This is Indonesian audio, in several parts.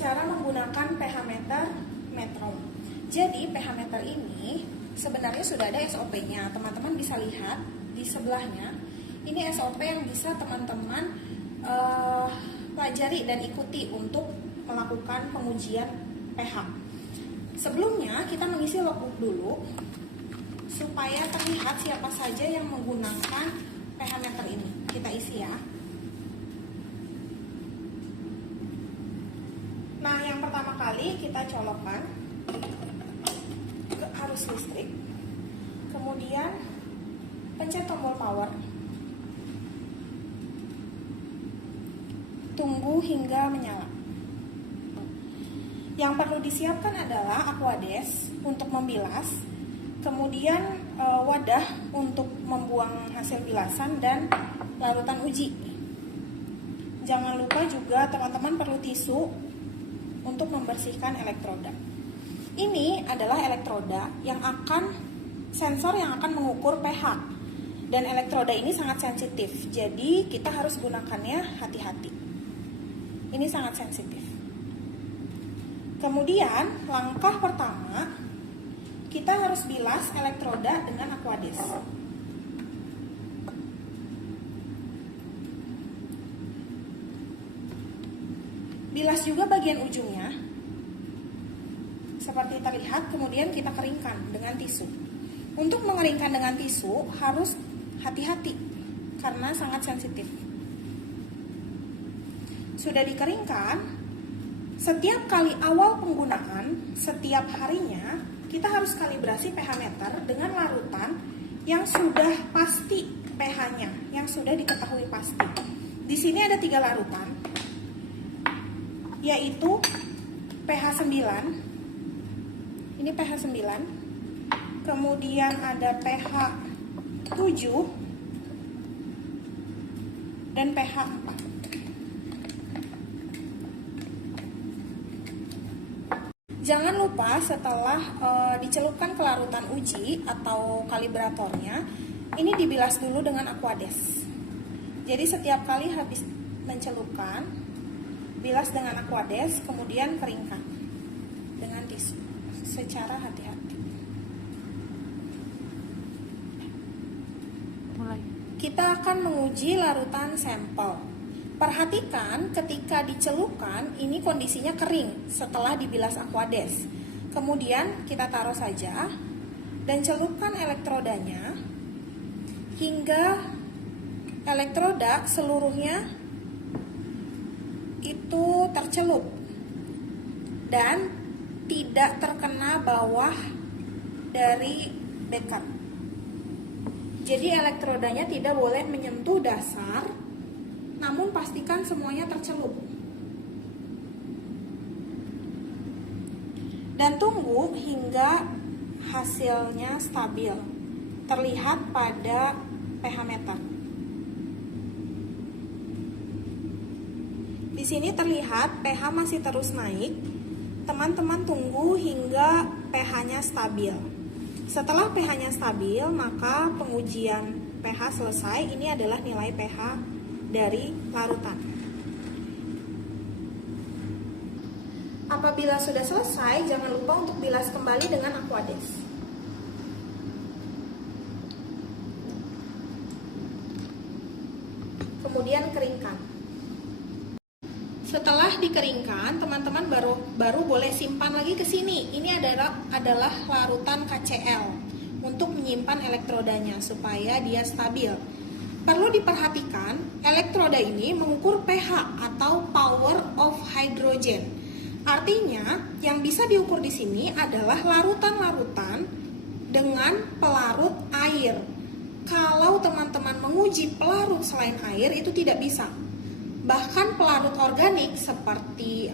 Cara menggunakan pH meter metro. Jadi pH meter ini sebenarnya sudah ada SOP-nya. Teman-teman bisa lihat di sebelahnya. Ini SOP yang bisa teman-teman pelajari dan ikuti untuk melakukan pengujian pH. Sebelumnya kita mengisi logbook dulu supaya terlihat siapa saja yang menggunakan pH meter ini. Kita isi ya. Nah, yang pertama kali kita colokkan ke arus listrik. Kemudian pencet tombol power. Tunggu hingga menyala. Yang perlu disiapkan adalah aquades untuk membilas, kemudian wadah untuk membuang hasil bilasan dan larutan uji. Jangan lupa juga teman-teman perlu tisu untuk membersihkan elektroda. Ini adalah elektroda yang sensor yang akan mengukur pH. Dan elektroda ini sangat sensitif, jadi kita harus gunakannya hati-hati. Ini sangat sensitif. Kemudian langkah pertama, kita harus bilas elektroda dengan aquades. Bilas juga bagian ujungnya seperti terlihat, kemudian kita keringkan dengan tisu. Untuk mengeringkan dengan tisu harus hati-hati karena sangat sensitif. Sudah dikeringkan, setiap kali awal penggunaan, setiap harinya kita harus kalibrasi pH meter dengan larutan yang sudah pasti pH-nya, yang sudah diketahui pasti. Di sini ada 3 larutan, yaitu pH 9, ini pH 9, kemudian ada pH 7, dan pH 4. Jangan lupa setelah dicelupkan ke larutan uji atau kalibratornya, ini dibilas dulu dengan aquades. Jadi setiap kali habis mencelupkan, bilas dengan aquades, kemudian keringkan dengan tisu secara hati-hati. Kita akan menguji larutan sampel. Perhatikan ketika dicelupkan, ini kondisinya kering setelah dibilas aquades. Kemudian kita taruh saja dan celupkan elektrodanya hingga elektroda seluruhnya itu tercelup dan tidak terkena bawah dari beker. Jadi elektrodanya tidak boleh menyentuh dasar, namun pastikan semuanya tercelup. Dan tunggu hingga hasilnya stabil, terlihat pada pH meter. Di sini terlihat pH masih terus naik. Teman-teman tunggu hingga pH-nya stabil. Setelah pH-nya stabil, maka pengujian pH selesai. Ini adalah nilai pH dari larutan. Apabila sudah selesai, jangan lupa untuk bilas kembali dengan aquades. Kemudian keringkan. Setelah dikeringkan, teman-teman baru boleh simpan lagi ke sini. Ini adalah larutan KCl untuk menyimpan elektrodanya supaya dia stabil. Perlu diperhatikan, elektroda ini mengukur pH atau power of hydrogen. Artinya, yang bisa diukur di sini adalah larutan-larutan dengan pelarut air. Kalau teman-teman menguji pelarut selain air, itu tidak bisa. Bahkan pelarut organik seperti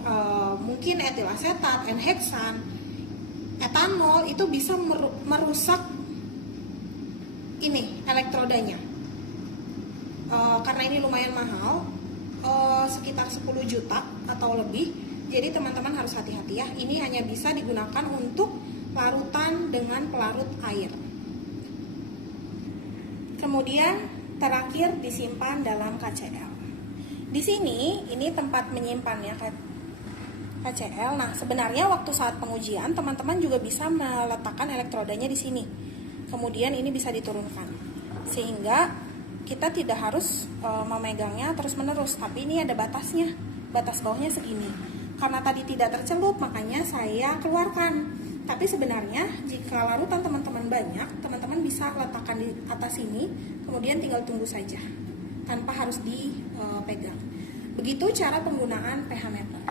mungkin etil asetat, N-heksan, etanol itu bisa merusak ini elektrodanya. Karena ini lumayan mahal, sekitar 10 juta atau lebih. Jadi teman-teman harus hati-hati ya. Ini hanya bisa digunakan untuk larutan dengan pelarut air. Kemudian terakhir disimpan dalam KCl. Di sini ini tempat menyimpannya KCl. Nah, sebenarnya waktu saat pengujian teman-teman juga bisa meletakkan elektrodanya di sini. Kemudian ini bisa diturunkan. Sehingga kita tidak harus memegangnya terus-menerus, tapi ini ada batasnya. Batas bawahnya segini. Karena tadi tidak tercelup, makanya saya keluarkan. Tapi sebenarnya jika larutan teman-teman banyak, teman-teman bisa letakkan di atas sini, kemudian tinggal tunggu saja tanpa harus dipegang. Begitu cara penggunaan pH meter.